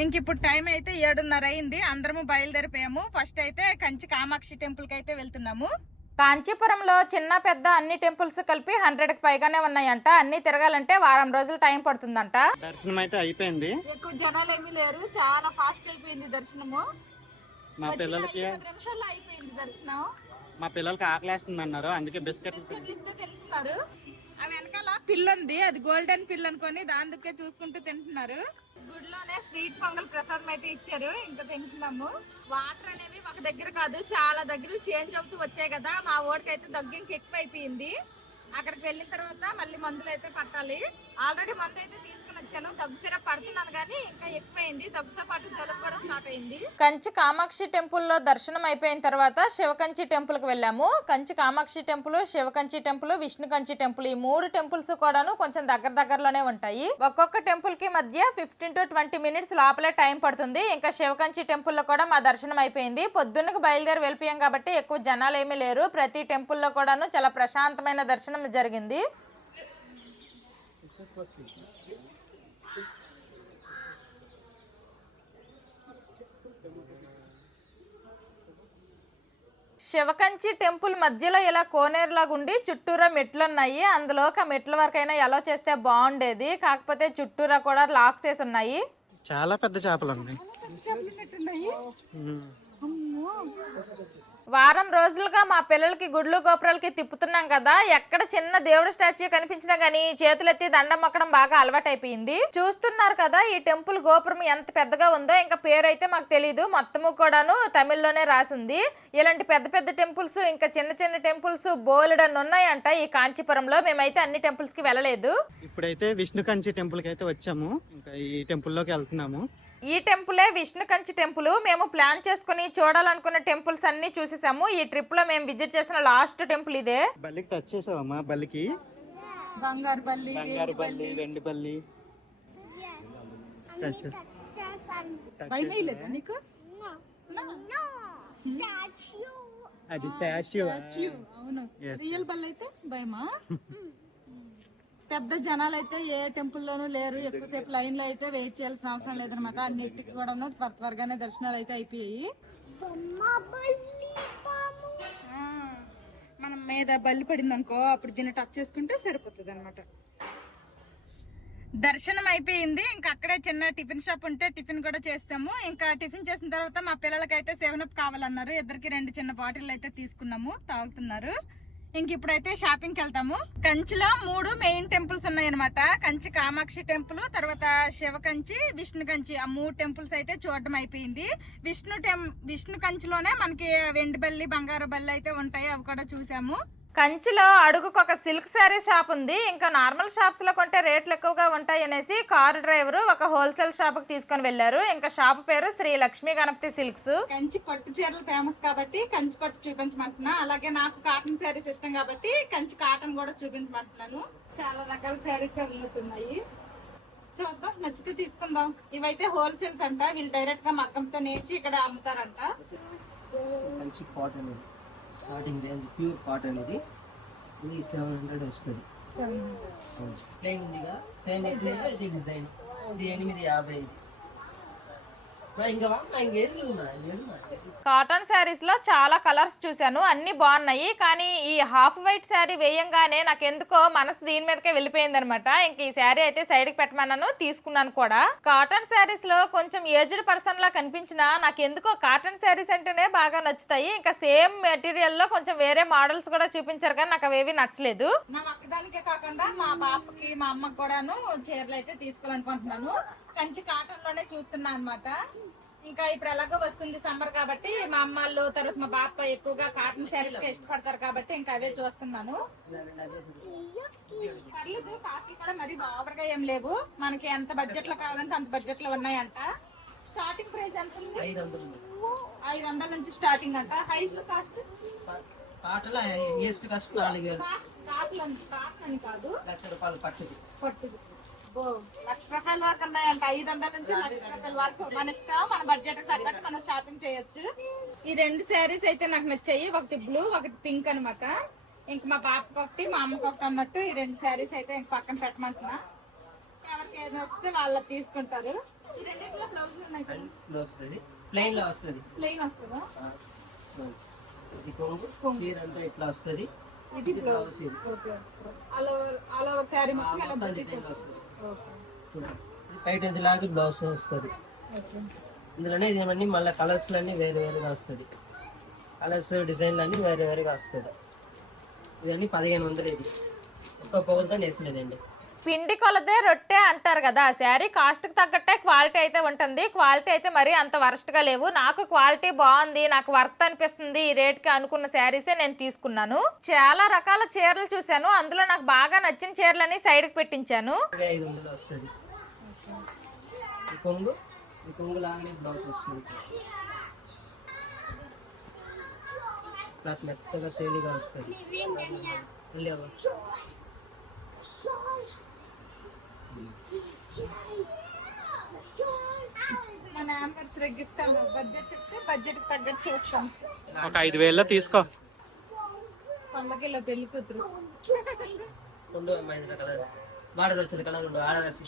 ఇంక ఇప్పుడు టైం అయితే 7:30 అయింది. అందరము బయలుదేరిపోయాము. ఫస్ట్ అయితే కంచి కామాక్షి టెంపుల్ కి అయితే వెళ్తున్నాము. కాంచీపురంలో చిన్న పెద్ద అన్ని టెంపుల్స్ కలిపి 100కి పైగానే ఉన్నాయంట. అన్ని తిరగాలంటే వారం రోజులు టైం పడుతుందంట. దర్శనం అయితే అయిపోయింది. ఎక్కువ జనాలు ఏమీ లేరు, చాలా ఫాస్ట్ అయిపోయింది దర్శనము. మా పిల్లలకి 10 నిమిషాల్లో అయిపోయింది దర్శనం. మా పిల్లలకి ఆకలేస్తుంది అన్నారు, అందుకే బిస్కెట్లు ఇస్తే తింటున్నారు. ఆ వెనకాల పిల్ల ఉంది, అది గోల్డెన్ పిల్ల అనుకొని దాందుకే చూసుకుంటూ తింటున్నారు. గుడిలోనే స్వీట్ పొంగల్ ప్రసాదం అయితే ఇచ్చారు, ఇంకా తింటున్నాము. వాటర్ అనేవి ఒక దగ్గర కాదు, చాలా దగ్గర చేంజ్ అవుతూ వచ్చాయి కదా. మా ఓడికి అయితే దగ్గు ఇంక ఎక్కువ అయిపోయింది. అక్కడికి వెళ్ళిన తర్వాత మళ్ళీ మందులు అయితే పట్టాలి. ఆల్రెడీ మందు అయితే తీసుకుని వచ్చాను, దగ్గు సిరప్ పడుతున్నాను కానీ ఇంకా ఎక్కువైంది. దగ్గుతో పాటు జలుబు కూడా స్టార్ట్ అయింది. కంచి కామాక్షి టెంపుల్ లో దర్శనం అయిపోయిన తర్వాత శివకంచి టెంపుల్ కి వెళ్ళాము. Kanchi Kamakshi temple, Shivakanchi temple, Vishnu Kanchi temple, ఈ 3 టెంపుల్స్ కూడాను కొంచెం దగ్గరలోనే ఉంటాయి. ఒక్కొక్క టెంపుల్ కి మధ్య 15 to 20 మినిట్స్ లోపలే టైం పడుతుంది. ఇంకా శివకంచి టెంపుల్ లో కూడా మా దర్శనం అయిపోయింది. పొద్దున్నకు బయలుదేరి వెళ్ళిపోయాం కాబట్టి ఎక్కువ జనాలు ఏమీ లేరు. ప్రతి టెంపుల్ లో కూడాను చాలా ప్రశాంతమైన దర్శనం జరిగింది. శివకంచి టెంపుల్ మధ్యలో ఇలా కోనేరులాగా ఉండి చుట్టూరా మెట్లు ఉన్నాయి. అందులోకి ఆ మెట్ల వరకైనా ఎలా చేస్తే బాగుండేది, కాకపోతే చుట్టూరా కూడా లాక్స్ వేసి ఉన్నాయి. చాలా పెద్ద చేపలు ఉన్నాయి. వారం రోజులుగా మా పిల్లలకి గుడ్లు గోపురాలకి తిప్పుతున్నాం కదా, ఎక్కడ చిన్న దేవుడి స్టాచ్యూ కనిపించినా గానీ చేతులెత్తి దండం మొక్కడం బాగా అలవాటైపోయింది. చూస్తున్నారు కదా ఈ టెంపుల్ గోపురం ఎంత పెద్దగా ఉందో. ఇంకా పేరు అయితే మాకు తెలీదు, మొత్తము కూడాను తమిళ్లోనే రాసింది. ఇలాంటి పెద్ద పెద్ద టెంపుల్స్ ఇంకా చిన్న చిన్న టెంపుల్స్ బోలెడన్ని ఉన్నాయంట ఈ కాంచీపురంలో. మేమైతే అన్ని టెంపుల్స్ కి వెళ్ళలేదు. ఇప్పుడైతే విష్ణు కంచి టెంపుల్ కి అయితే వచ్చాము. ఇంకా ఈ టెంపుల్ లోకి వెళ్తున్నాము. ఈ టెంపులే విష్ణు కంచి టెంపుల్. మేము ప్లాన్ చేసుకుని చూడాలనుకున్న టెంపుల్స్ అన్ని చూసేసాము. ఈ ట్రిప్ లో మేము విజిట్ చేసిన లాస్ట్ టెంపుల్ ఇదే. బల్లికి టచ్ చేసావమ్మా? బల్లికి బంగారు బల్లి, వెండి బల్లి నీకు అది స్టాచ్యూ. అవును, రియల్ బల్లి అయితే భయమా? పెద్ద జనాలు అయితే ఏ టెంపుల్ లోనూ లేరు. ఎక్కువసేపు లైన్ లో అయితే వెయిట్ చేయాల్సిన అవసరం లేదనమాట. అన్నిటికి కూడా త్వరగానే దర్శనాలు అయితే అయిపోయాయి. మనం మీద బల్లి పడింది అనుకో, అప్పుడు దీన్ని టచ్ చేసుకుంటే సరిపోతుంది అనమాట. దర్శనం అయిపోయింది. ఇంకా అక్కడే చిన్న టిఫిన్ షాప్ ఉంటే టిఫిన్ కూడా చేస్తాము. ఇంకా టిఫిన్ చేసిన తర్వాత మా పిల్లలకైతే 7up కావాలన్నారు. ఇద్దరికి 2 చిన్న బాటిల్ అయితే తీసుకున్నాము, తాగుతున్నారు. ఇంక ఇప్పుడైతే షాపింగ్కి వెళ్తాము. కంచిలో 3 మెయిన్ టెంపుల్స్ ఉన్నాయన్నమాట. కంచి కామాక్షి టెంపుల్, తర్వాత శివకంచి, విష్ణు కంచి, ఆ 3 టెంపుల్స్ అయితే చూడడం అయిపోయింది. విష్ణు కంచిలోనే మనకి వెండి బల్లి, బంగారు బల్లి అయితే ఉంటాయి, అవి కూడా చూసాము. కంచిలో అడుగుకు ఒక సిల్క్ శారీ షాప్ ఉంది. ఇంకా నార్మల్ షాప్స్ లో కొంటే రేట్లు ఎక్కువగా ఉంటాయి అనేసి కారు డ్రైవర్ ఒక హోల్సేల్ షాప్ కి తీసుకొని వెళ్లారు. ఇంకా షాప్ పేరు శ్రీ లక్ష్మీ గణపతి సిల్క్స్. కంచి పట్టు చీరలు ఫేమస్ కాబట్టి కంచి పట్టు చూపించమంటున్నా. అలాగే నాకు కాటన్ శారీస్ ఇష్టం కాబట్టి కంచి కాటన్ కూడా చూపించమంటున్నాను. చాలా రకాల శారీస్ ఉన్నాయి, చూద్దాం, నచ్చితే తీసుకుందాం. ఇవైతే హోల్సేల్స్ అంట, వీళ్ళు డైరెక్ట్ గా మగ్గంతో నేర్చి ఇక్కడ అమ్ముతారంట. స్టార్టింగ్ రేంజ్ ప్యూర్ కాటన్ ఇది 700 వస్తుంది. ప్లెయిన్ ఉంది కదా, సేమ్ ఎక్స్లైన్ ఇది డిజైన్, ఇది 850. కాటన్ శారీస్ లో చాలా కలర్స్ చూసాను, అన్ని బాగున్నాయి. కానీ ఈ హాఫ్ వైట్ శారీ వేయంగానే నాకు ఎందుకో మనసు దీని మీదకే వెళ్ళిపోయింది అనమాట. ఇంక ఈ శారీ అయితే సైడ్ కి పెట్టమన్నాను, తీసుకున్నాను కూడా. కాటన్ శారీస్ లో కొంచెం ఏజ్డ్ పర్సన్ లా కనిపించినా నాకు ఎందుకో కాటన్ శారీస్ అంటేనే బాగా నచ్చుతాయి. ఇంకా సేమ్ మెటీరియల్ లో కొంచెం వేరే మోడల్స్ కూడా చూపించారు కానీ నాకు అవేవి నచ్చలేదు. నా ఒక్కదానికే కాకుండా మా పాపకి, మా అమ్మకి కూడాను చీరలు అయితే తీసుకోవాలనుకుంటున్నాను. కంచి కాటన్ లోనే చూస్తున్నా అనమాట. ఇంకా ఇప్పుడు ఎలాగో వస్తుంది సమ్మర్ కాబట్టి మా అమ్మాళ్ళు తర్వాత మా బాప ఎక్కువగా కాటన్ శారీస్ కి ఇష్టపడతారు కాబట్టి ఇంకా అవే చూస్తున్నాను. పర్లేదు, కాస్ట్ కూడా మరి ఓవర్గా ఏం లేవు. మనకి ఎంత బడ్జెట్ లో కావాలంటే అంత బడ్జెట్ లో ఉన్నాయంట. స్టార్టింగ్ ప్రైస్ ఎంత ఉంది? 500 నుంచి స్టార్టింగ్ అంట. Highest cost cotton cost 4000. Cotton అని కాదు, పట్టుది 1,00,000 రూపాయల వరకు ఉన్నాయంట. 500 నుంచి 1,00,000 రూపాయల వరకు మన ఇష్టం, మన బడ్జెట్ తగ్గట్టు మనం షాపింగ్ చేయొచ్చు. ఈ 2 శారీస్ అయితే నాకు నచ్చాయి, ఒకటి బ్లూ ఒకటి పింక్ అనమాట. ఇంక మా బాబుకి ఒకటి, మా అమ్మకి ఒకటి అన్నట్టు ఈ 2 శారీస్ అయితే ఇంక పక్కన పెట్టమంటున్నా. ఎవరికి ఏది నచ్చితే వాళ్ళు తీసుకుంటారు. ఈ రెండింటిలో బ్లౌజ్ లో వస్తుంది, ప్లెయిన్ లో వస్తుంది. ప్లెయిన్ వస్తుందా? ఇది కొంగు, చీర అంతా ఇట్లా వస్తుంది. ఇది blouse. Okay. All over sari మొత్తం ఇలా మొత్తం బుటీస్ డిజైన్ వస్తుంది. వస్తుంది. ఓకే. బయట లాగా బ్లౌజ్ వస్తుంది. ఓకే. ఇందులోనే ఇవన్నీ మళ్ళీ కలర్స్ అన్ని వేరు వేరుగా వస్తుంది. కలర్స్ డిజైన్లు అన్ని వేరు వేరుగా వస్తుంది. ఇవన్నీ 1500 ఇది. ఒక్క పొగలతో నేసినదండి. పిండి కొలదే రొట్టె అంటారు కదా. శారీ కాస్ట్కి తగ్గట్టే క్వాలిటీ అయితే ఉంటుంది. క్వాలిటీ అయితే మరీ అంత వరస్ట్గా లేవు. నాకు క్వాలిటీ బాగుంది, నాకు వర్త్ అనిపిస్తుంది ఈ రేట్కి అనుకున్న శారీసే నేను తీసుకున్నాను. చాలా రకాల చీరలు చూశాను, అందులో నాకు బాగా నచ్చిన చీరలని సైడ్కి పెట్టించాను. 500 వస్తుంది. ఈ కొంగు లాగానే బ్లౌజ్ వస్తుంది. ప్లస్ మెత్తగా తేలిగా వస్తుంది. మన యానివర్సరీ గిఫ్ట్ బడ్జెట్ చెప్తే బడ్జెట్ తగ్గట్టు చేస్తాం. ఒక 5000లో తీసుకో. పళ్ళకిలో పెళ్లి కూతురు రెండు మహేంద్ర కలర్ బార్డర్ వచ్చింది. కలర్ రెండు ఆర్డర్ వచ్చి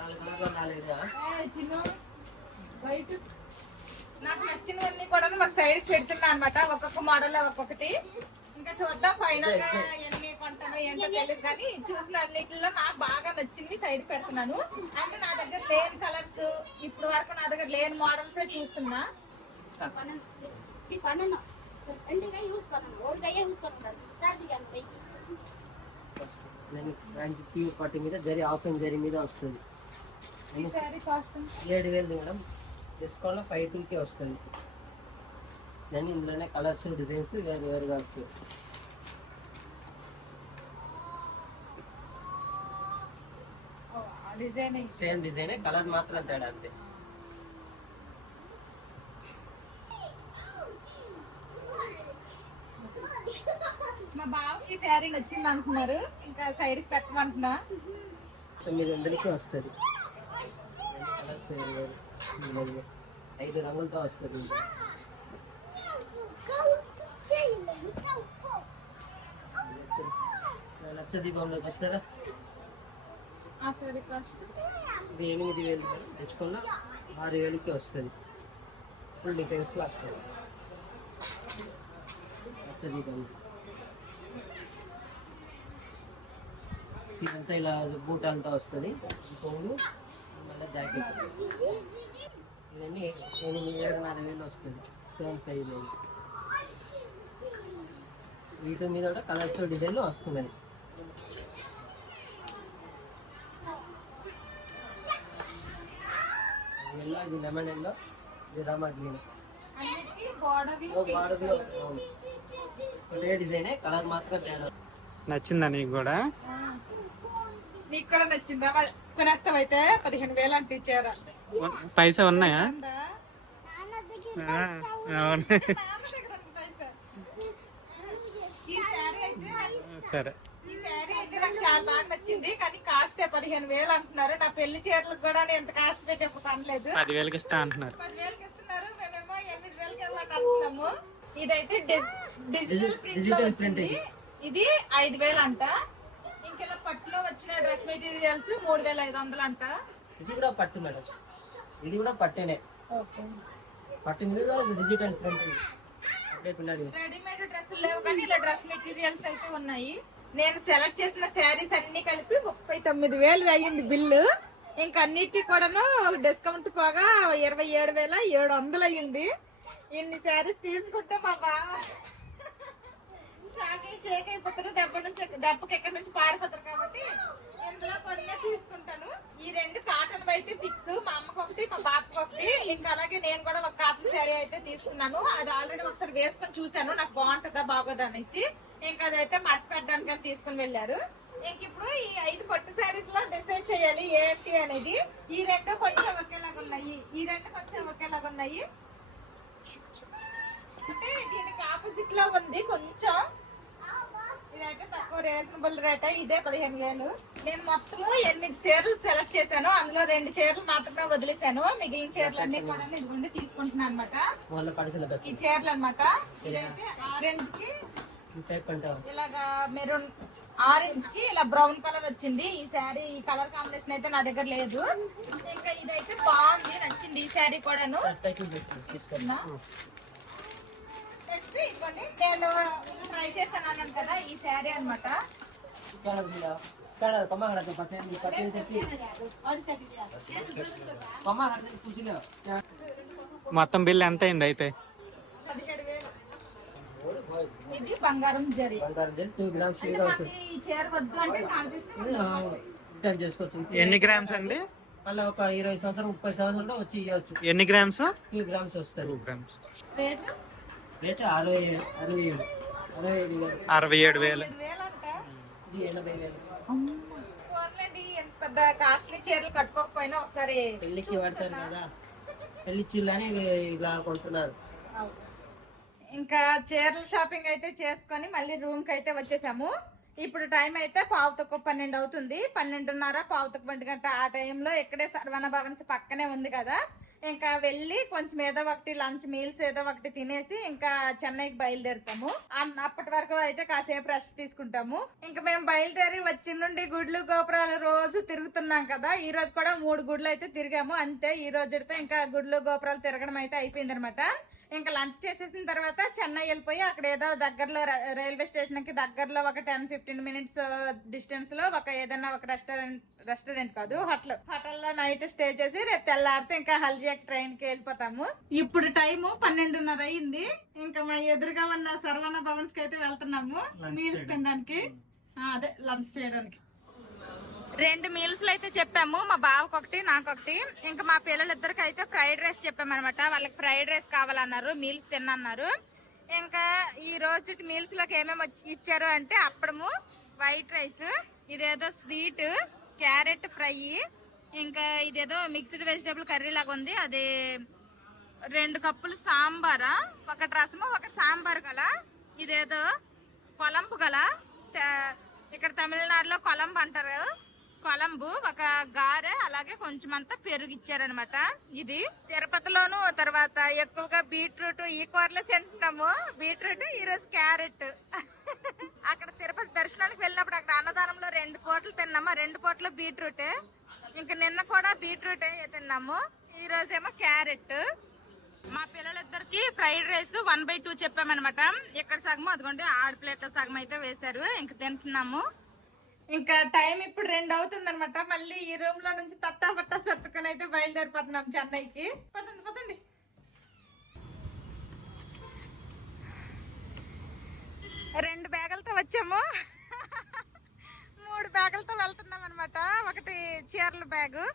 4 చిన్న వైట్. నాకు నచ్చినవన్నీ కూడా మాకు సైడ్ పెడుతున్నా అనమాట. ఒక్కొక్క మోడల్ ఒక్కొక్కటి. ఇంకా చూద్దాం ఫైనల్ గా ఎన్ని కొంటాను ఏంటో తెలియదు, కానీ చూసిన అన్నిటిలో నాకు బాగా నచ్చింది సైడ్ పెడుతున్నాను. అంటే నా దగ్గర లేని కలర్స్, ఇప్పుడు వరకు నా దగ్గర లేని మోడల్స్ చూస్తున్నా. ప్యూర్ పట్టు మీద జరీ ఆఫ్ అండ్ జరీ మీద వస్తుంది. ఈ శారీ కాస్ట్ 7000 మేడం. డిస్కౌంట్లో 52కే వస్తుంది. నేను ఇందులోనే కలర్స్ డిజైన్స్ వేరు వేరుగా వస్తాయి. డిజైన్ సేమ్ డిజైన్, కలర్ మాత్రం తేడా అంతే. మా బావకి శారీ నచ్చింది అంటున్నారు, ఇంకా సైడ్ పెట్టమంటున్నా. 900కే వస్తుంది. 5 రంగులతో వస్తుంది. లక్ష దీపంలో చూస్తారా? ఆ శారీ కాస్ట్ ఇది 8000 డిస్కౌంట్లో 6000కి వస్తుంది. ఫుల్ డిజైన్స్ వస్తుంది. లక్ష దీపం ఇదంతా ఇలా బూట్ అంతా వస్తుంది. కొంగు మళ్ళీ జాకెట్ ఇవన్నీ 7,500 వస్తుంది. 75,000. వీటి మీద కూడా కలర్స్ డిజైన్లు వస్తున్నాయి. ఎల్లో, ఇది లెమన్ ఎల్లో, ఇది రామా గ్రీన్. అన్నిటికీ బార్డర్లు బార్డర్లో ఒకే డిజైనే, కలర్ మాత్రం తేడా. నచ్చిందా నీకు కూడా? నీకు కూడా నచ్చిందా? కొనేస్తావైతే 15,000 అంటే ఇచ్చారా? పైసా ఉన్నాయా? ఉందా? అవును. ఈ శారీ అయితే సరే. ఈ శారీ అయితే నాకు చాలా బాగా నచ్చింది, కానీ కాస్ట్ 15,000 అంటున్నారు. నా పెళ్లి చీరలకు కూడా నేను ఎంత కాస్ట్ పెట్టే పనిలేదు. 10,000కి ఇస్తా అంటున్నారు. 10,000కి ఇస్తున్నారు, మేమేమో 8,000కి ఇవ్వాలని అంటున్నాము. ఇదైతే డిజిటల్ ప్రింట్ లో వచ్చింది. ఇది 5,000 అంట. ఇంకెలా పట్టులో వచ్చిన డ్రెస్ మెటీరియల్స్ 3,500 అంట. ఇది కూడా పట్టు మేడం, ఇది కూడా పట్టేనే. పట్టు మీద డిజిటల్ ప్రింట్. రెడీమేడ్ డ్రెస్సులు లేవు, కానీ ఇలా డ్రెస్ మెటీరియల్స్ అయితే ఉన్నాయి. నేను సెలెక్ట్ చేసిన శారీస్ అన్ని కలిపి 39,000 అయ్యింది బిల్లు. ఇంకా అన్నిటికీ కూడాను డిస్కౌంట్ పోగా 27,700 అయ్యింది. ఇన్ని శారీస్ తీసుకుంటే మా బావ షేక్ అయిపోతారు. దెబ్బకి ఎక్కడి నుంచి పారిపోతారు. కాబట్టి ఇందులో కొన్ని తీసుకుంటాను. ఈ 2 కాటన్ అయితే ఫిక్స్. మా అమ్మకి ఒకటి, మా బాబుకి ఒకటి. ఇంకా అలాగే నేను కూడా ఒక కాటన్ శారీ అయితే తీసుకున్నాను. అది ఆల్రెడీ ఒకసారి వేసుకొని చూసాను, నాకు బాగుంటుందా బాగోదా అనేసి. ఇంకా అదైతే మడత పెట్టడానికి అని తీసుకుని వెళ్ళారు. ఇంక ఇప్పుడు ఈ 5 పట్టు శారీస్ లో డిసైడ్ చేయాలి ఏంటి అనేది. ఈ 2 కొంచెం ఒకేలాగా ఉన్నాయి, ఈ 2 కొంచెం ఒకేలాగా ఉన్నాయి. అంటే దీనికి ఆపోజిట్ లో ఉంది కొంచెం. ఇదైతే తక్కువ రీజనబుల్ రేట్. ఇదే 15,000. నేను మొత్తము 8 చీరలు సెలెక్ట్ చేశాను. అందులో 2 చీరలు మాత్రమే వదిలేశాను. మిగిలిన చీరలు అన్ని కూడా ఇదిగోండి తీసుకుంటున్నాను అనమాట. ఈ చీరలు అనమాట. ఇదైతే ఆరెంజ్ కి ఇలాగా మెరూన్ ఆరెంజ్ కి ఇలా బ్రౌన్ కలర్ వచ్చింది. ఈ శారీ ఈ కలర్ కాంబినేషన్ అయితే నా దగ్గర లేదు. ఇంకా ఇదైతే బాగుంది, నచ్చింది ఈ శారీ కూడాను తీసుకున్నా. నెక్స్ట్ ఇదిగోండి నేను ట్రై చేశాను అన్నాను కదా, ఈ శారీ అనమాట. మొత్తం బిల్ ఎంత అయింది అయితే? 17,000. ఇది బంగారం జరీ. 2 గ్రామ్స్ ఈ చీర వద్దు అంటే కాల్ చేస్తే చేసుకోవచ్చు. ఎన్ని గ్రామ్స్ అండి? అలా ఒక 20 సంవత్సరం 30 సంవత్సరాలు వచ్చి ఇవ్వచ్చు. ఎన్ని గ్రామ్స్? 2 గ్రామ్స్ వస్తుంది. 2 గ్రామ్స్. Rate rate 67,000. 67,000. అంట. ఇది 80,000. పోన్లేండి, ఎంత పెద్ద కాస్ట్లీ చీరలు కట్టుకోకపోయినా ఒకసారి పెళ్లికి వాడతారు కదా, పెళ్లి చీరలని ఇలా కొంటున్నారు. ఇంకా చీరల షాపింగ్ అయితే చేసుకొని మళ్ళీ రూమ్ కి అయితే వచ్చేసాము. ఇప్పుడు టైం అయితే 11:12 అవుతుంది. 12:30 1:15 ఆ టైంలో ఇక్కడే సర్వణ భవన్స్ పక్కనే ఉంది కదా, ఇంకా వెళ్ళి కొంచెం ఏదో ఒకటి లంచ్ మీల్స్ ఏదో ఒకటి తినేసి ఇంకా చెన్నైకి బయలుదేరుతాము. అప్పటి వరకు అయితే కాసేపు రెస్ట్ తీసుకుంటాము. ఇంకా మేము బయలుదేరి వచ్చి నుండి గుడ్లు గోపురాలు రోజు తిరుగుతున్నాం కదా, ఈ రోజు కూడా 3 గుడ్లు అయితే తిరిగాము అంతే. ఈ రోజుతో ఇంకా గుడ్లు గోపురాలు తిరగడం అయితే అయిపోయింది అనమాట. ఇంకా లంచ్ చేసేసిన తర్వాత చెన్నై వెళ్ళిపోయి అక్కడ ఏదో దగ్గరలో రైల్వే స్టేషన్ కి దగ్గరలో ఒక 10-15 మినిట్స్ డిస్టెన్స్ లో ఒక ఏదైనా ఒక రెస్టారెంట్ కాదు హోటల్లో నైట్ స్టే చేసి రేపు తెల్లారితే ఇంకా హల్దియాకి ట్రైన్ కి వెళ్ళిపోతాము. ఇప్పుడు టైము 12:30 అయింది. ఇంకా మా ఎదురుగా ఉన్న సర్వణ భవన్స్ కి అయితే వెళ్తున్నాము మీల్స్ తినడానికి, అదే లంచ్ చేయడానికి. 2 మీల్స్ అయితే చెప్పాము, మా బావకు ఒకటి నాకొకటి. ఇంకా మా పిల్లలిద్దరికి అయితే ఫ్రైడ్ రైస్ చెప్పామన్నమాట. వాళ్ళకి ఫ్రైడ్ రైస్ కావాలన్నారు, మీల్స్ తిన్నన్నారు. ఇంకా ఈ రోజు మీల్స్ లోకి ఏమేమి ఇచ్చారు అంటే అప్పడము, వైట్ రైస్, ఇదేదో స్వీట్, క్యారెట్ ఫ్రై, ఇంకా ఇదేదో మిక్స్డ్ వెజిటేబుల్ కర్రీ లాగా ఉంది, అది 2 కప్పులు సాంబారా, ఒకటి రసము ఒకటి సాంబార్ గల, ఇదేదో కొలంబు గల, ఇక్కడ తమిళనాడులో కొలంబు అంటారు, కొలంబు, ఒక గారె, అలాగే కొంచెం అంతా పెరుగు ఇచ్చారనమాట. ఇది తిరుపతిలోను తర్వాత ఎక్కువగా బీట్రూట్ ఈ కూరలో తింటున్నాము. బీట్రూట్, ఈరోజు క్యారెట్. అక్కడ తిరుపతి దర్శనానికి వెళ్ళినప్పుడు అక్కడ అన్నదానంలో 2 పూటలు తిన్నాము, 2 పూటలు బీట్రూటే. ఇంకా నిన్న కూడా బీట్రూటే తిన్నాము, ఈ రోజేమో క్యారెట్. మా పిల్లలిద్దరికి ఫ్రైడ్ రైస్ 1/2 చెప్పామన్నమాట. ఇక్కడ సగము అదిగోండి ఆడ ప్లేట్లో సగం అయితే వేశారు, ఇంక తింటున్నాము. ఇంకా టైం ఇప్పుడు 2 అవుతుంది అనమాట. మళ్ళీ ఈ రూమ్ లో నుంచి తట్టా పట్టా సర్దుకొని అయితే బయలుదేరిపోతున్నాం చెన్నైకి. పదండి పదండి. 2 బ్యాగులతో వచ్చాము, 3 బ్యాగులతో వెళ్తున్నాం అనమాట. ఒకటి చీరల బ్యాగు.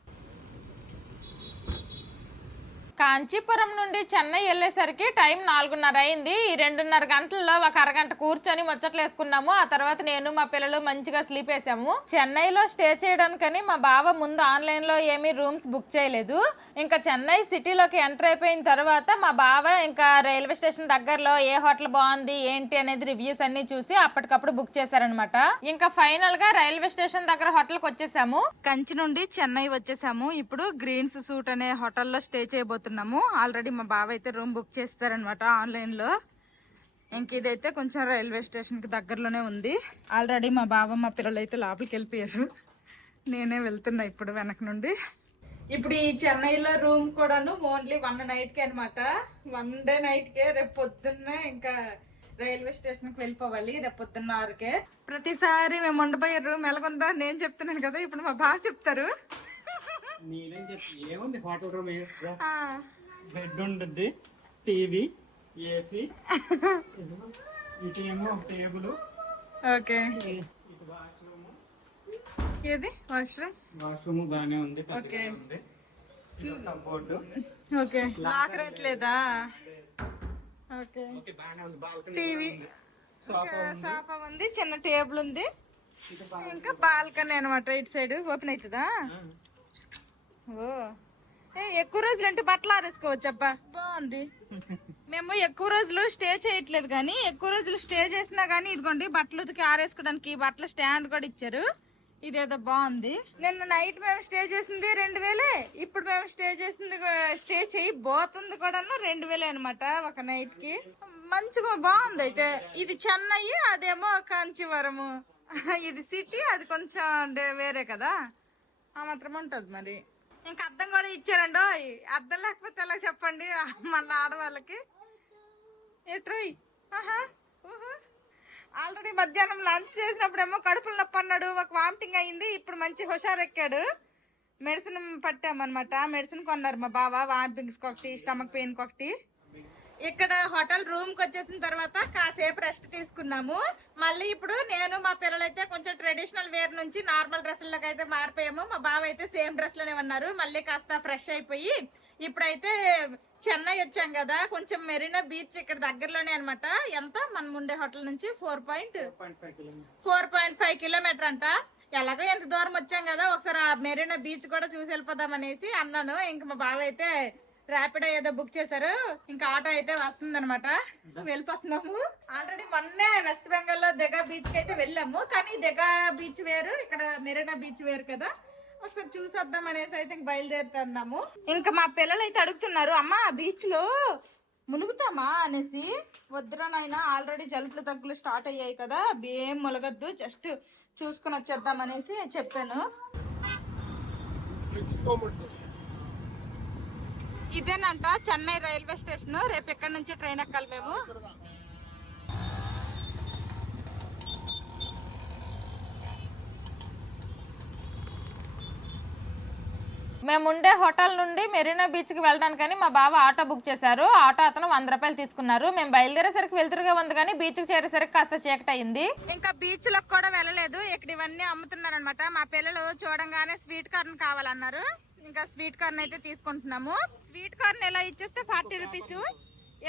కాంచీపురం నుండి చెన్నై వెళ్ళేసరికి టైం 4:30 అయింది. ఈ 2:30 గంటల్లో ఒక అరగంట కూర్చొని ముచ్చట్లు వేసుకున్నాము. ఆ తర్వాత నేను మా పిల్లలు మంచిగా స్లీప్ వేసాము. చెన్నైలో స్టే చేయడానికని మా బావ ముందు ఆన్లైన్ లో ఏమీ రూమ్స్ బుక్ చేయలేదు. ఇంకా చెన్నై సిటీలోకి ఎంటర్ అయిపోయిన తర్వాత మా బావ ఇంకా రైల్వే స్టేషన్ దగ్గరలో ఏ హోటల్ బాగుంది ఏంటి అనేది రివ్యూస్ అన్ని చూసి అప్పటికప్పుడు బుక్ చేశారనమాట. ఇంకా ఫైనల్ గా రైల్వే స్టేషన్ దగ్గర హోటల్ కి వచ్చేసాము. కంచి నుండి చెన్నై వచ్చేసాము. ఇప్పుడు గ్రీన్స్ సూట్ అనే హోటల్లో స్టే చేయబోతున్నాము. ఆల్రెడీ మా బావ అయితే రూమ్ బుక్ చేస్తారనమాట ఆన్లైన్ లో. ఇంక ఇదైతే కొంచెం రైల్వే స్టేషన్ కి దగ్గరలోనే ఉంది. ఆల్రెడీ మా బావ మా పిల్లలు అయితే లోపలికి వెళ్ళిపోయారు, నేనే వెళ్తున్నా ఇప్పుడు వెనక నుండి. ఇప్పుడు ఈ చెన్నైలో రూమ్ కూడాను ఓన్లీ 1 నైట్ కే అనమాట. 1 డే నైట్ కే. రేపు పొద్దున్నే ఇంకా రైల్వే స్టేషన్ కి వెళ్ళిపోవాలి, రేపు పొద్దున్న 6కే. ప్రతిసారి మేము ఉండబోయే రూమ్ ఎలాగుందా నేను చెప్తున్నాను కదా, ఇప్పుడు మా బావ చెప్తారు. ఏముంది హోటల్ రూమ్, బెడ్ ఉంటుంది, టీవీ, ఏసీ, ఇటేమో టేబుల్, ఓకే. ఏది వాష్రూమ్ బానే ఉంది, పెద్దగా ఉంది. Board, okay. లాక్ రేట్ లేదా? ఓకే. టీవీ, సోఫా ఉంది, చిన్న టేబుల్ ఉంది, ఇంకా బాల్కనీ అనమాట. ఇటు సైడ్ ఓపెన్ అవుతుందా? ఓ, ఎక్కువ రోజులు అంటే బట్టలు ఆరేసుకోవచ్చు. అబ్బా బాగుంది. మేము ఎక్కువ రోజులు స్టే చేయట్లేదు, కానీ ఎక్కువ రోజులు స్టే చేసినా గానీ ఇదిగోండి బట్టలు ఉతికి ఆరేసుకోవడానికి బట్టల స్టాండ్ కూడా ఇచ్చారు. ఇదేదో బాగుంది. నిన్న నైట్ మేము స్టే చేసింది 2,000. ఇప్పుడు మేము స్టే చేయబోతుంది కూడా 2,000 అనమాట ఒక నైట్ కి. మంచిగా బాగుంది. అయితే ఇది చెన్నై, అదేమో కాంచీవరము. ఇది సిటీ, అది కొంచెం వేరే కదా, ఆ మాత్రం ఉంటుంది మరి. ఇంకా అద్దం కూడా ఇచ్చారండి. అద్దం లేకపోతే ఎలా చెప్పండి మన ఆడవాళ్ళకి. ఎట్రోయ్ ఆల్రెడీ మధ్యాహ్నం లంచ్ చేసినప్పుడేమో కడుపులు నొప్పి అన్నాడు, ఒక వామిటింగ్ అయింది. ఇప్పుడు మంచి హుషారెక్కాడు. మెడిసిన్ పట్టామన్నమాట. మెడిసిన్ కొన్నారు మా బావ, వామిటింగ్స్ ఒకటి, స్టమక్ పెయిన్ ఒకటి. ఇక్కడ హోటల్ రూమ్ కి వచ్చేసిన తర్వాత కాసేపు రెస్ట్ తీసుకున్నాము. మళ్ళీ ఇప్పుడు నేను మా పిల్లలైతే కొంచెం ట్రెడిషనల్ వేర్ నుంచి నార్మల్ డ్రెస్సుల్లోకి అయితే మారిపోయాము. మా బావ అయితే సేమ్ డ్రెస్ లోనే ఉన్నారు. మళ్ళీ కాస్త ఫ్రెష్ అయిపోయి ఇప్పుడైతే చెన్నై వచ్చాం కదా, కొంచెం మెరీనా బీచ్ ఇక్కడ దగ్గరలోనే అనమాట. ఎంత మనం ఉండే హోటల్ నుంచి 4.5 కిలోమీటర్ అంట. ఎలాగో ఎంత దూరం వచ్చాం కదా, ఒకసారి ఆ మెరీనా బీచ్ కూడా చూసి వెళ్ళిపోదాం అనేసి అన్నాను. ఇంకా మా బావ అయితే ర్యాపిడో ఏదో బుక్ చేశారు, ఇంకా ఆటో అయితే వస్తుంది అనమాట. వెళ్ళిపోతున్నాము. ఆల్రెడీ మొన్నే వెస్ట్ బెంగాల్ లో దిగా బీచ్ కి అయితే వెళ్ళాము, కానీ దిగా బీచ్ వేరు, ఇక్కడ మెరీనా బీచ్ వేరు కదా. ఒకసారి చూసొద్దాం అనేసి అయితే ఇంక బయలుదేరుతున్నాము. ఇంకా మా పిల్లలు అయితే అడుగుతున్నారు, అమ్మ బీచ్ లో మునుగుతామా అనేసి. వద్దురా నాయన, ఆల్రెడీ జలుపులు దగ్గులు స్టార్ట్ అయ్యాయి కదా, ఏం ములగద్దు, జస్ట్ చూసుకుని వచ్చేద్దాం అనేసి చెప్పాను. ఇదేనంట చెన్నై రైల్వే స్టేషన్. రేపు ఇక్కడ నుంచి ట్రైన్ ఎక్కాలి మేము. మేము ఉండే హోటల్ నుండి మెరీనా బీచ్ కి వెళ్ళడానికని మా బావ ఆటో బుక్ చేశారు. ఆటో అతను 100 రూపాయలు తీసుకున్నారు. మేము బయలుదేరేసరికి వెళ్తురుగా ఉంది, కానీ బీచ్ కి చేరేసరికి కాస్త చీకటి అయింది. ఇంకా బీచ్ లో కూడా వెళ్ళలేదు. ఇక్కడ ఇవన్నీ అమ్ముతున్నారు అనమాట. మా పిల్లలు చూడంగానే స్వీట్ కార్న్ కావాలన్నారు. ఇంకా స్వీట్ కార్న్ అయితే తీసుకుంటున్నాము. స్వీట్ కార్న్ ఎలా ఇచ్చేస్తే 40 రూపీస్,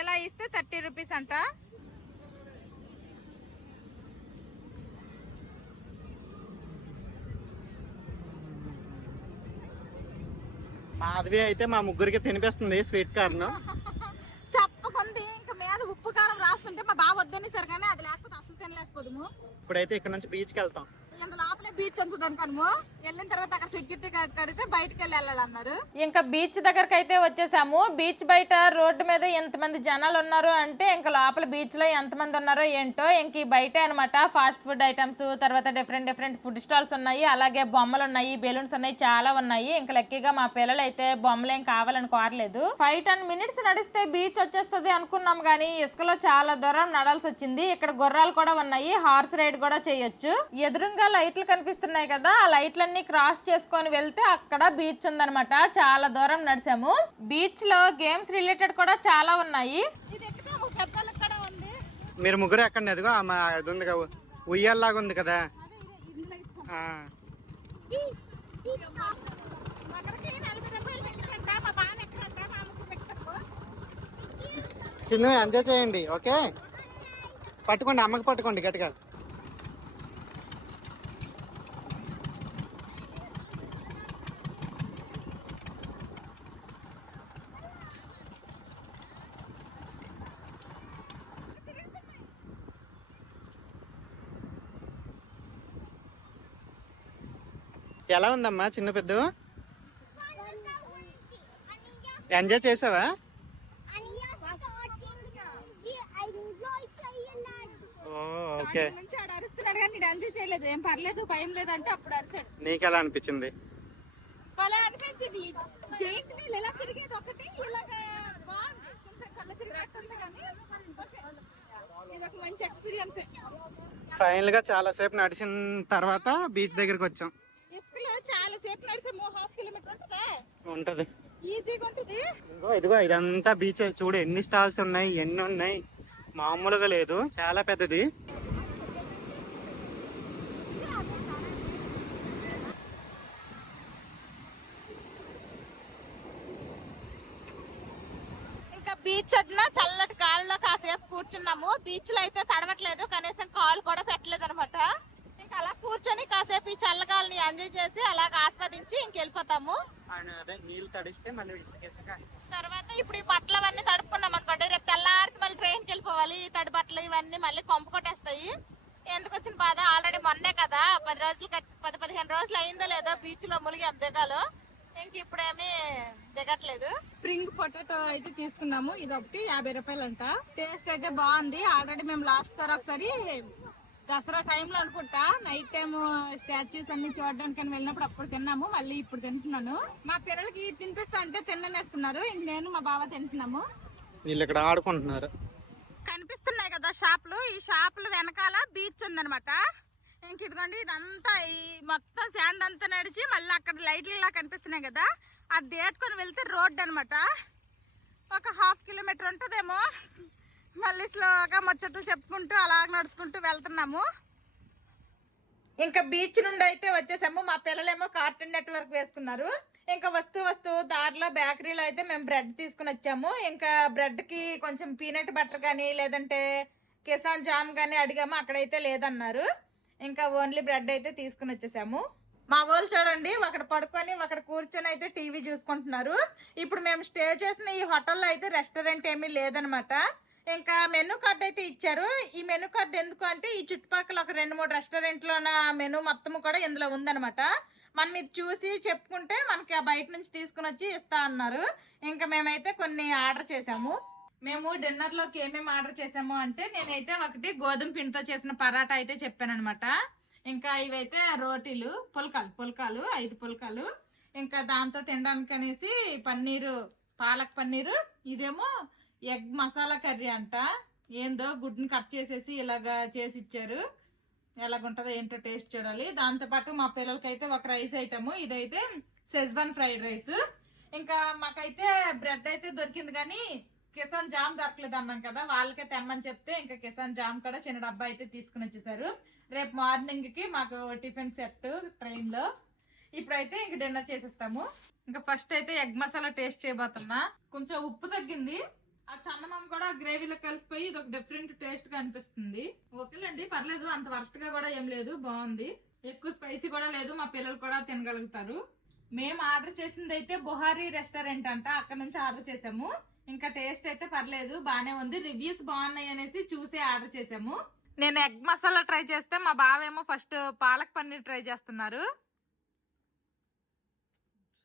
ఎలా ఇస్తే 30 రూపీస్ అంట. మాధవి అయితే మా ముగ్గురికి తినిపిస్తుంది స్వీట్ కార్న్. చెప్పకుంది ఇంకా మీద ఉప్పు కారం రాస్తుంటే మా బావ వద్దని సరే, కానీ అది లేకపోతే అసలు తినలేకపోదుము. ఇప్పుడైతే ఇక్కడ నుంచి బీచ్కి వెళ్తాం. ఇంత లోపలే బీచ్ ఉంటుంది కనుము. వెళ్ళిన తర్వాత అక్కడ సెక్యూరిటీ కడితే బయటకు వెళ్ళాలన్నారు. ఇంకా బీచ్ దగ్గరకు అయితే వచ్చేసాము. బీచ్ బయట రోడ్డు మీద ఎంతమంది జనాలు ఉన్నారు అంటే, ఇంకా లోపల బీచ్ లో ఎంతమంది ఉన్నారో ఏంటో. ఇంక ఈ బయట అనమాట ఫాస్ట్ ఫుడ్ ఐటమ్స్, తర్వాత డిఫరెంట్ ఫుడ్ స్టాల్స్ ఉన్నాయి, అలాగే బొమ్మలు ఉన్నాయి, బెలూన్స్ ఉన్నాయి, చాలా ఉన్నాయి. ఇంకా లక్కీగా మా పిల్లలు అయితే బొమ్మలు ఏం కావాలని కోరలేదు. 5-10 మినిట్స్ నడిస్తే బీచ్ వచ్చేస్తుంది అనుకున్నాం, కానీ ఇసుకలో చాలా దూరం నడాల్సి వచ్చింది. ఇక్కడ గుర్రాలు కూడా ఉన్నాయి, హార్స్ రైడ్ కూడా చేయొచ్చు. ఎదురుగా లైట్లు కనిపిస్తున్నాయి కదా, ఆ లైట్లన్నీ క్రాస్ చేసుకొని వెళ్తే అక్కడ బీచ్ ఉందన్నమాట. చాలా దూరం నడిచాము. బీచ్ లో గేమ్స్ రిలేటెడ్ కూడా చాలా ఉన్నాయి. మీరు ముగ్గురు ఎక్కడ ఎదుగో అది ఉంది కదా, ఉయ్యాల్లాగా ఉంది కదా. చిన్న ఎంజాయ్ చేయండి, ఓకే. పట్టుకోండి, అమ్మకి పట్టుకోండి గట్టిగా. ఎలా ఉందమ్మా చిన్న పెద్ద? ఎంజాయ్ చేసావా? ఓకే. అరుస్తున్నాడు కానీ ఎంజాయ్ చేయలేదు. ఏం పర్లేదు, భయం లేదు అంటే అప్పుడు అరిసాడు. నీకు ఎలా అనిపించింది? భలే అనిపించింది. జైంట్ వీల్ ఇలా తిరిగేది ఒకటి, ఇలాగా బాగుంది. కొంచెం కళ్ళ తిరిగినట్టుంది, కానీ ఇది ఒక మంచి ఎక్స్పీరియన్స్. ఫైనల్ గా చాలా సేపు నడిచిన తర్వాత బీచ్ దగ్గరికి వచ్చాం. ఇసుకలో చాలా సేపు నడిసాము. 1/2 కిలోమీటర్ ఉంటది, ఈజీగా ఉంటది. ఇదిగో ఇదంతా బీచ్. చూడు ఎన్ని స్టాల్స్ ఉన్నాయి, ఎన్ని ఉన్నాయి, మామూలుగా లేదు, చాలా పెద్దది. ఇంకా బీచ్ ఒడ్డున చల్లటి గాలిలో కాసేపు కూర్చున్నాము. బీచ్ లో అయితే తడవట్లేదు, కనీసం కాలు కూడా పెట్టలేదు అనమాట. ఇంకా అలా కూర్చొని కాసేపు ఈ చల్లగాలిని ఎంజాయ్ చేసి అలాగ ఆస్వాదించి ఇంకెళ్ళిపోతాము. నీళ్ళు తడిస్తే మళ్ళీ తర్వాత ఇప్పుడు ఈ బట్టలు అవన్నీ తడుపుకున్నాం అనుకోండి, రేపు తెల్లారికి మళ్ళీ ట్రైన్కి వెళ్ళిపోవాలి. ఈ తడి బట్టలు ఇవన్నీ మళ్ళీ కొంపు కొట్టేస్తాయి. ఎందుకు వచ్చిన బాధ, ఆల్రెడీ మొన్నే కదా 10-15 రోజులు అయిందో లేదో బీచ్ లో ములిగాం దిగాలో. ఇంక ఇప్పుడేమీ దిగట్లేదు. స్ప్రింగ్ పొటాటో అయితే తీసుకున్నాము. ఇది ఒకటి 50 రూపాయలు అంట. టేస్ట్ అయితే బాగుంది. ఆల్రెడీ మేము లాస్ట్ సార్ ఒకసారి దసరా టైంలో అనుకుంటా నైట్ టైం స్టాచ్యూస్ అన్ని చూడడానికి అని వెళ్ళినప్పుడు అప్పుడు తిన్నాము, మళ్ళీ ఇప్పుడు తింటున్నాను. మా పిల్లలకి తినిపిస్తా అంటే తిన్ననేస్తున్నారు, ఇంక నేను మా బావ తింటున్నాము. వీళ్ళు ఇక్కడ ఆడుకుంటున్నారు. కనిపిస్తున్నాయి కదా షాపులు, ఈ షాపులు వెనకాల బీచ్ ఉందనమాట. ఇంక ఇదిగోండి ఇదంతా ఈ మొత్తం శాండ్ అంతా నడిచి మళ్ళీ అక్కడ లైట్లలా కనిపిస్తున్నాయి కదా, అది దేటుకొని వెళ్తే రోడ్డు అనమాట. ఒక 1/2 కిలోమీటర్ ఉంటుందేమో. మళ్ళీ స్లోగా ముచ్చట్లు చెప్పుకుంటూ అలా నడుచుకుంటూ వెళ్తున్నాము. ఇంకా బీచ్ నుండి అయితే వచ్చేసాము. మా పిల్లలేమో కార్టూన్ నెట్వర్క్ వేసుకున్నారు. ఇంకా వస్తూ దారిలో బేకరీలో అయితే మేము బ్రెడ్ తీసుకుని వచ్చాము. ఇంకా బ్రెడ్కి కొంచెం పీనట్ బటర్ కానీ లేదంటే కిసాన్ జామ్ కానీ అడిగాము, అక్కడైతే లేదన్నారు. ఇంకా ఓన్లీ బ్రెడ్ అయితే తీసుకుని వచ్చేసాము. మా వాళ్ళు చూడండి ఒకటి పడుకొని ఒకటి కూర్చొని అయితే టీవీ చూసుకుంటున్నారు. ఇప్పుడు మేము స్టే చేసిన ఈ హోటల్లో అయితే రెస్టారెంట్ ఏమీ లేదనమాట. ఇంకా మెనూ కార్డ్ అయితే ఇచ్చారు. ఈ మెనూ కార్డ్ ఎందుకు అంటే ఈ చుట్టుపక్కల ఒక 2-3 రెస్టారెంట్లోన మెనూ మొత్తం కూడా ఇందులో ఉందనమాట. మనం ఇది చూసి చెప్పుకుంటే మనకి ఆ బయట నుంచి తీసుకుని వచ్చి ఇస్తా అన్నారు. ఇంకా మేమైతే కొన్ని ఆర్డర్ చేసాము. మేము డిన్నర్లోకి ఏమేమి ఆర్డర్ చేసాము అంటే నేనైతే ఒకటి గోధుమ పిండితో చేసిన పరాటా అయితే చెప్పాను అనమాట. ఇంకా ఇవైతే రోటీలు పుల్కాలు 5 పుల్కాలు. ఇంకా దాంతో తినడానికి అనేసి పన్నీరు, పాలక్ పన్నీరు. ఇదేమో ఎగ్ మసాలా కర్రీ అంట. ఏందో గుడ్డుని కట్ చేసేసి ఇలాగా చేసి ఇచ్చారు. ఎలాగుంటుందో ఏంటో టేస్ట్ చూడాలి. దాంతోపాటు మా పిల్లలకైతే ఒక రైస్ ఐటమ్, ఇదైతే సెజ్వాన్ ఫ్రైడ్ రైస్. ఇంకా మాకైతే బ్రెడ్ అయితే దొరికింది కానీ కిసాన్ జామ్ దొరకలేదు అన్నాం కదా, వాళ్ళకే తెమ్మని చెప్తే ఇంకా కిసాన్ జామ్ కూడా చిన్న డబ్బా అయితే తీసుకుని వచ్చేసారు. రేపు మార్నింగ్ కి మాకు టిఫిన్ సెట్ ట్రైన్ లో. ఇప్పుడైతే ఇంక డిన్నర్ చేసేస్తాము. ఇంకా ఫస్ట్ అయితే ఎగ్ మసాలా టేస్ట్ చేయబోతున్నా. కొంచెం ఉప్పు తగ్గింది. ఆ చందనం కూడా గ్రేవీలో కలిసిపోయి ఇది ఒక డిఫరెంట్ టేస్ట్ గా అనిపిస్తుంది. ఓకేలేండి, పర్లేదు, అంత వరస్ట్ గా కూడా ఏం లేదు, బాగుంది. ఎక్కువ స్పైసీ కూడా లేదు, మా పిల్లలు కూడా తినగలుగుతారు. మేము ఆర్డర్ చేసింది అయితే బుహారీ రెస్టారెంట్ అంట, అక్కడ నుంచి ఆర్డర్ చేసాము. ఇంకా టేస్ట్ అయితే పర్లేదు, బానే ఉంది. రివ్యూస్ బాగున్నాయి అనేసి చూసి ఆర్డర్ చేసాము. నేను ఎగ్ మసాలా ట్రై చేస్తే మా బావేమో ఫస్ట్ పాలక్ పన్నీర్ ట్రై చేస్తున్నారు.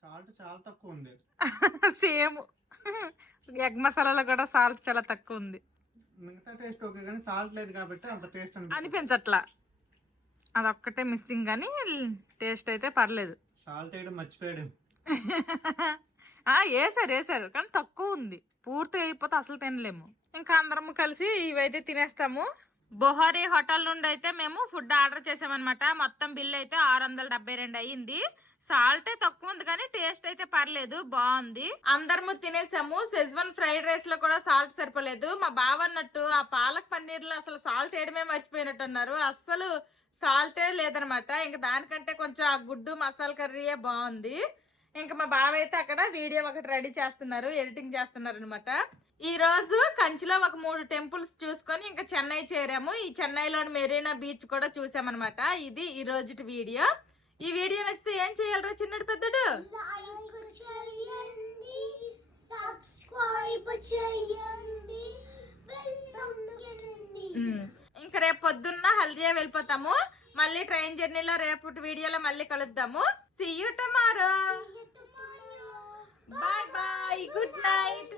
సాల్ట్ చాలా తక్కువ ఉంది. సేమ్ ఎగ్ మసాలాలో కూడా సాల్ట్ చాలా తక్కువ ఉంది. మిగతా టేస్ట్ ఓకే కానీ సాల్ట్ లేదు కాబట్టి అంత టేస్ట్ అనిపించట్లా. అదొక్కటే మిస్సింగ్ కానీ టేస్ట్ అయితే పర్లేదు. సాల్ట్ వేయడం మర్చిపోయాడు. వేసారు కానీ తక్కువ ఉంది. పూర్తి అయిపోతే అసలు తినలేము. ఇంకా అందరము కలిసి ఇవైతే తినేస్తాము. బొహారీ హోటల్ నుండి అయితే మేము ఫుడ్ ఆర్డర్ చేసామన్నమాట. మొత్తం బిల్ అయితే 672 అయ్యింది. సాల్ట్ తక్కువ ఉంది కానీ టేస్ట్ అయితే పర్లేదు, బాగుంది. అందరము తినేసాము. సెజ్వాన్ ఫ్రైడ్ రైస్ లో కూడా సాల్ట్ సరిపోలేదు. మా బావ అన్నట్టు ఆ పాలక్ పన్నీర్ లో అసలు సాల్ట్ వేయడమే మర్చిపోయినట్టు అన్నారు. అస్సలు సాల్టే లేదనమాట. ఇంకా దానికంటే కొంచెం ఆ గుడ్డు మసాలా కర్రీయే బాగుంది. ఇంకా మా బావ అయితే అక్కడ వీడియో ఒకటి రెడీ చేస్తున్నారు, ఎడిటింగ్ చేస్తున్నారు అనమాట. ఈ రోజు కంచిలో ఒక 3 టెంపుల్స్ చూసుకొని ఇంకా చెన్నై చేరాము. ఈ చెన్నైలోని మెరీనా బీచ్ కూడా చూసామన్నమాట. ఇది ఈ రోజు వీడియో. ఈ వీడియో నచ్చితే ఏం చేయాలరా చిన్నడు పెద్దడు? ఇంకా రేపు పొద్దున్న హల్దియా వెళ్ళిపోతాము. మళ్ళీ ట్రైన్ జర్నీలో రేపు వీడియోలో మళ్ళీ కలుద్దాము. See you tomorrow. Bye bye. Good night.